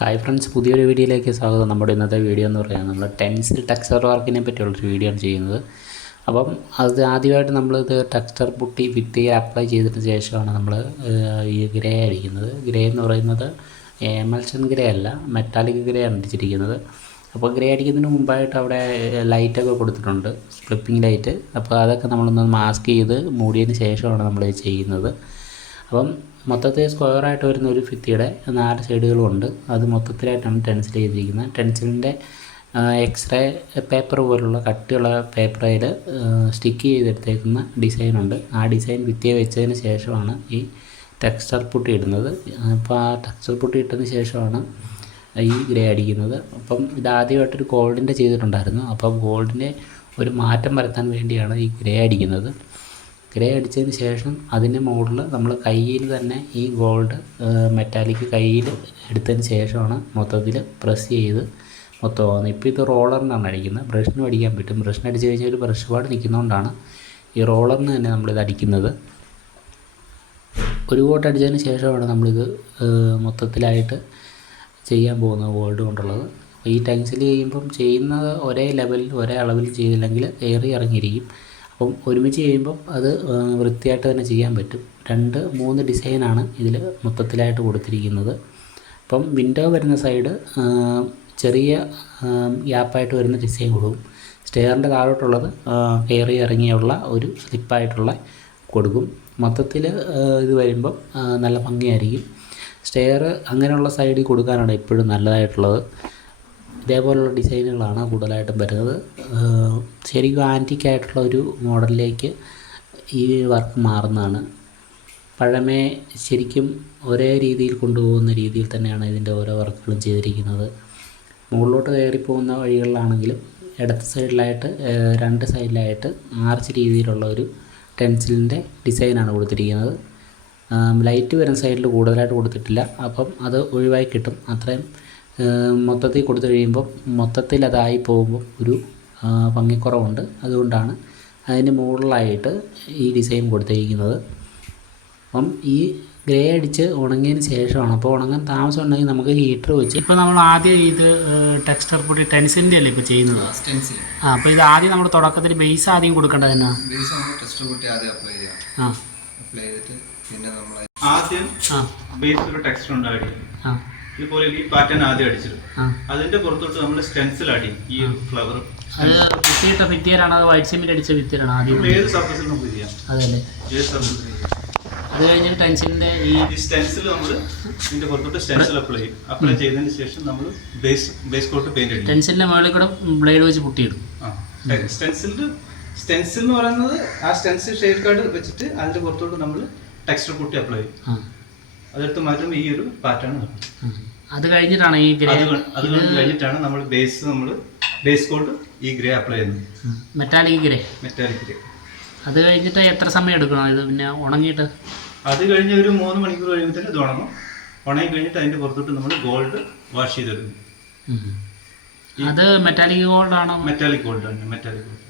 Hi friends പുതിയൊരു വീഡിയോയിലേക്ക് സ്വാഗതം. നമ്മുടെ ഇന്നത്തെ വീഡിയോ എന്ന് പറയുന്നത് നമ്മൾ ടെൻസിൽ ടെക്സ്ചർ വർക്കിനെ പറ്റിയുള്ളൊരു വീഡിയോ ആണ് ചെയ്യുന്നത്. അപ്പം അത് ആദ്യമായിട്ട് നമ്മളിത് ടെക്സ്ചർ പുട്ടി വിത്ത് അപ്ലൈ ചെയ്തതിന് ശേഷമാണ് നമ്മൾ ഈ ഗ്രേ അടിക്കുന്നത്. ഗ്രേ എന്ന് പറയുന്നത് എമൽഷൻ ഗ്രേ അല്ല മെറ്റാലിക് ഗ്രേ ആണ് അടിച്ചിരിക്കുന്നത്. അപ്പോൾ ഗ്രേ അടിക്കുന്നതിന് മുമ്പായിട്ട് അവിടെ ലൈറ്റൊക്കെ കൊടുത്തിട്ടുണ്ട് സ്ലിപ്പിംഗ് ലൈറ്റ് അപ്പോൾ അതൊക്കെ നമ്മളൊന്ന് മാസ്ക് ചെയ്ത് മൂടിയതിന് ശേഷമാണ് നമ്മൾ ചെയ്യുന്നത്. അപ്പം മൊത്തത്തിൽ സ്ക്വയറായിട്ട് വരുന്ന ഒരു ഭിത്തിയുടെ നാല് സൈഡുകളുണ്ട് അത് മൊത്തത്തിലായിട്ടാണ് ടെൻസിൽ ചെയ്തിരിക്കുന്നത്. ടെൻസിലിന്റെ എക്സ്റേ പേപ്പർ പോലുള്ള കട്ടിയുള്ള പേപ്പറിൽ സ്റ്റിക്ക് ചെയ്തെടുത്തേക്കുന്ന ഡിസൈനുണ്ട് ആ ഡിസൈൻ ഭിത്തിയെ വെച്ചതിന് ശേഷമാണ് ഈ ടെക്സ്ചർ പുട്ടി ഇടുന്നത്. അപ്പോൾ ആ ടെക്സ്ചർ പുട്ടി ഇട്ടതിന് ശേഷമാണ് ഈ ഗ്രേ അടിക്കുന്നത്. അപ്പം ഇത് ആദ്യമായിട്ടൊരു ഗോൾഡിന്റെ ചെയ്തിട്ടുണ്ടായിരുന്നു. അപ്പം ഗോൾഡിന്റെ ഒരു മാറ്റം വരുത്താൻ വേണ്ടിയാണ് ഈ ഗ്രേ അടിക്കുന്നത്. ഗ്രേ അടിച്ചതിന് ശേഷം അതിന്റെ മുകളിൽ നമ്മൾ കയ്യിൽ തന്നെ ഈ ഗോൾഡ് മെറ്റാലിക് കയ്യിൽ എടുത്തതിന് ശേഷമാണ് മൊത്തത്തിൽ പ്രസ് ചെയ്ത് മൊത്തം ഇപ്പോൾ ഇത് റോളറിനാണ് അടിക്കുന്നത്. ബ്രഷിനും അടിക്കാൻ പറ്റും. ബ്രഷിന് അടിച്ച് കഴിഞ്ഞാൽ ഒരു ബ്രഷ് പാട് നിൽക്കുന്നതുകൊണ്ടാണ് ഈ റോളറിന് തന്നെ നമ്മളിത് അടിക്കുന്നത്. ഒരു കോട്ട് അടിച്ചതിന് ശേഷമാണ് നമ്മളിത് മൊത്തത്തിലായിട്ട് ചെയ്യാൻ പോകുന്നത് ഗോൾഡ് കൊണ്ടുള്ളത്. ഈ ടെൻസിൽ ചെയ്യുമ്പം ചെയ്യുന്നത് ഒരേ ലെവലിൽ ഒരേ അളവിൽ ചെയ്തില്ലെങ്കിൽ ഏറി ഇറങ്ങിയിരിക്കും. അപ്പം ഒരുമിച്ച് ചെയ്യുമ്പം അത് വൃത്തിയായിട്ട് തന്നെ ചെയ്യാൻ പറ്റും. രണ്ട് മൂന്ന് ഡിസൈനാണ് ഇതിൽ മൊത്തത്തിലായിട്ട് കൊടുത്തിരിക്കുന്നത്. അപ്പം വിൻഡോ വരുന്ന സൈഡ് ചെറിയ ഗ്യാപ്പായിട്ട് വരുന്ന ഡിസൈൻ കൊടുക്കും. സ്റ്റെയറിന്റെ താഴോട്ടുള്ളത് കയറി ഇറങ്ങിയുള്ള ഒരു സ്ലിപ്പായിട്ടുള്ള കൊടുക്കും. മൊത്തത്തിൽ ഇത് വരുമ്പം നല്ല ഭംഗിയായിരിക്കും. സ്റ്റെയർ അങ്ങനെയുള്ള സൈഡിൽ കൊടുക്കാനാണ് എപ്പോഴും നല്ലതായിട്ടുള്ളത്. ഇതേപോലുള്ള ഡിസൈനുകളാണ് കൂടുതലായിട്ടും വരുന്നത്. ശരിക്കും ആന്റിക് ആയിട്ടുള്ള ഒരു മോഡലിലേക്ക് ഈ വർക്ക് മാറുന്നതാണ്. പഴമേ ശരിക്കും ഒരേ രീതിയിൽ കൊണ്ടുപോകുന്ന രീതിയിൽ തന്നെയാണ് ഇതിന്റെ ഓരോ വർക്കുകളും ചെയ്തിരിക്കുന്നത്. മുകളിലോട്ട് കയറിപ്പോകുന്ന വഴികളിലാണെങ്കിലും ഇടത്ത് സൈഡിലായിട്ട് രണ്ട് സൈഡിലായിട്ട് ആർച്ച് രീതിയിലുള്ള ഒരു ടെൻസിലിന്റെ ഡിസൈനാണ് കൊടുത്തിരിക്കുന്നത്. ലൈറ്റ് വരുന്ന സൈഡിൽ കൂടുതലായിട്ട് കൊടുത്തിട്ടില്ല. അപ്പം അത് ഒഴിവായി കിട്ടും. അത്രയും മൊത്തത്തിൽ കൊടുത്തു കഴിയുമ്പം മൊത്തത്തിൽ അതായി പോകുമ്പോൾ ഒരു ഭംഗിക്കുറവുണ്ട്. അതുകൊണ്ടാണ് അതിന് മുകളിലായിട്ട് ഈ ഡിസൈൻ കൊടുത്തിരിക്കുന്നത്. അപ്പം ഈ ഗ്രേ അടിച്ച് ഉണങ്ങിയതിന് ശേഷമാണ്. അപ്പോൾ ഉണങ്ങാൻ താമസം ഉണ്ടെങ്കിൽ നമുക്ക് ഹീറ്റർ വെച്ച് ഇപ്പോൾ നമ്മൾ ആദ്യം ഇത് ടെക്സ്റ്റർ പൊടി ടെൻസിന്റെ അല്ലേ ഇപ്പോൾ ചെയ്യുന്നത്? ആ അപ്പോൾ ഇത് ആദ്യം നമ്മൾ തുടക്കത്തിൽ ബേസ് ആദ്യം കൊടുക്കേണ്ടത് എന്നാ? കൂട്ടി ആദ്യം അപ്ലൈ ചെയ്യാം. ആ. അപ്ലൈ ചെയ്തിട്ട് പിന്നെ നമ്മൾ ആദ്യം ആ. ബേസ് ഒരു ടെക്സ്റ്റർ ഉണ്ടായിരിക്കും. ആ. ഇതുപോലെ ഈ പാറ്റേൺ ആദ്യം അടിച്ചിടും. അതിന്റെ പുറത്തോട്ട് നമ്മൾ സ്റ്റെൻസിൽ അടി ഈ ഫ്ലവർ ഭിത്തിയിലാണ് അത് വൈറ്റ് സിമെന്റ് അടിച്ച ഭിത്തിയിലാണ് ആദ്യം ഏത് സർഫസിൽ നമുക്ക് ചെയ്യാം. അതല്ലേ ഏത് സർഫസിൽ ചെയ്യാം. അത് കഴിഞ്ഞിട്ട് ടെൻസിന്റെ ഈ സ്റ്റെൻസിൽ നമ്മൾ ഇതിന്റെ പുറത്തോട്ട് സ്റ്റെൻസിൽ അപ്ലൈ ചെയ്യും. അപ്ലൈ ചെയ്തതിന് ശേഷം നമ്മൾ ബേസ് ബേസ് കോട്ട് പെയിന്റ് അടിക്കും ടെൻസിലിന്റെ മുകളിൽ കൂടെ ബ്ലേഡ് വെച്ച് പൊട്ടിയിടും. സ്റ്റെൻസിൽ സ്റ്റെൻസിൽ എന്ന് പറയുന്നത് ആ സ്റ്റെൻസിൽ ഷെയ്ഡ് കാർഡ് വെച്ചിട്ട് അതിന്റെ പുറത്തോട്ട് നമ്മൾ ടെക്സ്റ്റർ അപ്ലൈ ചെയ്യും. അതെടുത്ത് മാറ്റുമ്പോൾ ഈ ഒരു പാറ്റേൺ. അത് കഴിഞ്ഞിട്ടാണ് ഈ ഗ്രേ അത് കഴിഞ്ഞിട്ടാണ് നമ്മൾ ബേസ് നമ്മൾ ബേസ് കോട്ട് ഈ ഗ്രേ അപ്ലൈ ചെയ്യുന്നത്. Metallic grey. Metallic grey. അത് കഴിഞ്ഞിട്ട് എത്ര സമയം എടുക്കണം? ഇത് പിന്നെ ഉണങ്ങിയിട്ട്? അത് കഴിഞ്ഞ് ഒരു മൂന്ന് മണിക്കൂർ കഴിയുമ്പോഴത്തേക്ക് ഇത് ഉണങ്ങും. ഉണങ്ങി കഴിഞ്ഞിട്ട് അതിന്റെ പുറത്തോട്ട് നമ്മൾ ഗോൾഡ് വാഷ് ചെയ്തെടുക്കും. അത് മെറ്റാലിക് ഗോൾഡ് ആണ്? മെറ്റാലിക് ഗോൾഡ് ആണ് മെറ്റാലിക് ഗോൾഡ്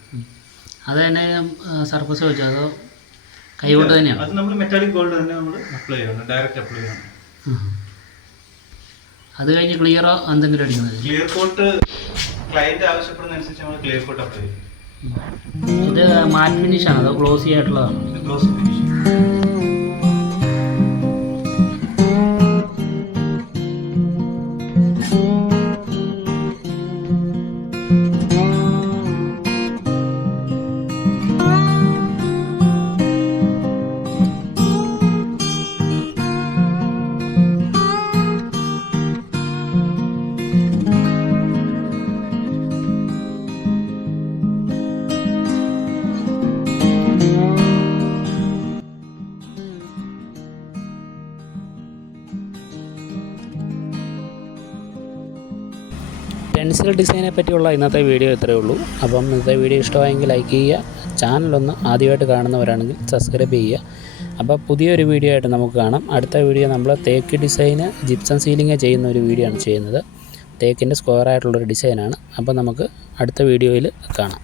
അത് തന്നെ സർഫസ് വെച്ചോ? അതോ കൈകൊണ്ട് തന്നെയാണ്? അത് നമ്മൾ മെറ്റാലിക് ഗോൾഡ് തന്നെ നമ്മൾ അപ്ലൈ ചെയ്യണം ഡയറക്റ്റ് അപ്ലൈ ചെയ്യണം. അത് കഴിഞ്ഞ് ക്ലിയറോ എന്തെങ്കിലും അടിക്കുന്നത്? ക്ലിയർ കോട്ട് ക്ലയന്റ് ആവശ്യപ്പെടുന്നതനുസരിച്ച് നമ്മൾ ക്ലിയർ കോട്ട് അപ്ലൈ ചെയ്യും. ഇത് മാറ്റ് ഫിനിഷ് ആണ് അതോ ഗ്ലോസി ആയിട്ടുള്ളതാണ്? ഗ്ലോസ് ഫിനിഷ് പെൻസിൽ ഡിസൈനെ പറ്റിയുള്ള ഇന്നത്തെ വീഡിയോ ഇത്രയേ ഉള്ളൂ. അപ്പം ഇന്നത്തെ വീഡിയോ ഇഷ്ടമായെങ്കിൽ ലൈക്ക് ചെയ്യുക ചാനലൊന്ന് ആദ്യമായിട്ട് കാണുന്നവരാണെങ്കിൽ സബ്സ്ക്രൈബ് ചെയ്യുക. അപ്പോൾ പുതിയൊരു വീഡിയോ ആയിട്ട് നമുക്ക് കാണാം. അടുത്ത വീഡിയോ നമ്മൾ തേക്ക് ഡിസൈന് ജിപ്സം സീലിംഗ് ചെയ്യുന്ന ഒരു വീഡിയോ ആണ് ചെയ്യുന്നത്. തേക്കിന്റെ സ്ക്വയർ ആയിട്ടുള്ളൊരു ഡിസൈനാണ്. അപ്പോൾ നമുക്ക് അടുത്ത വീഡിയോയിൽ കാണാം.